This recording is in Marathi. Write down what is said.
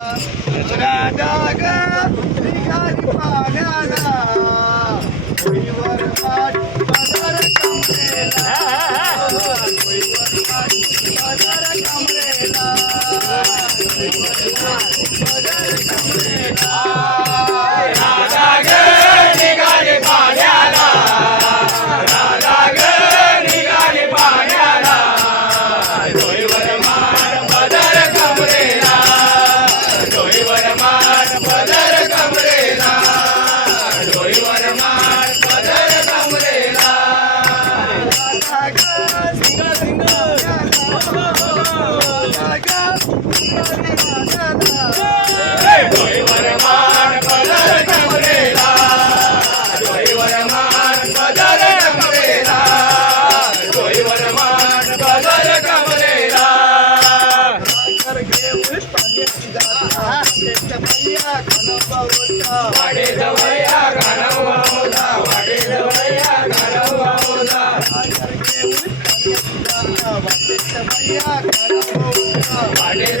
Radhaga, Nigari Pagana, we were घेऊन पाण्याची जाता त्याच्या मैया खनोबा होता कर घेऊन पाण्याची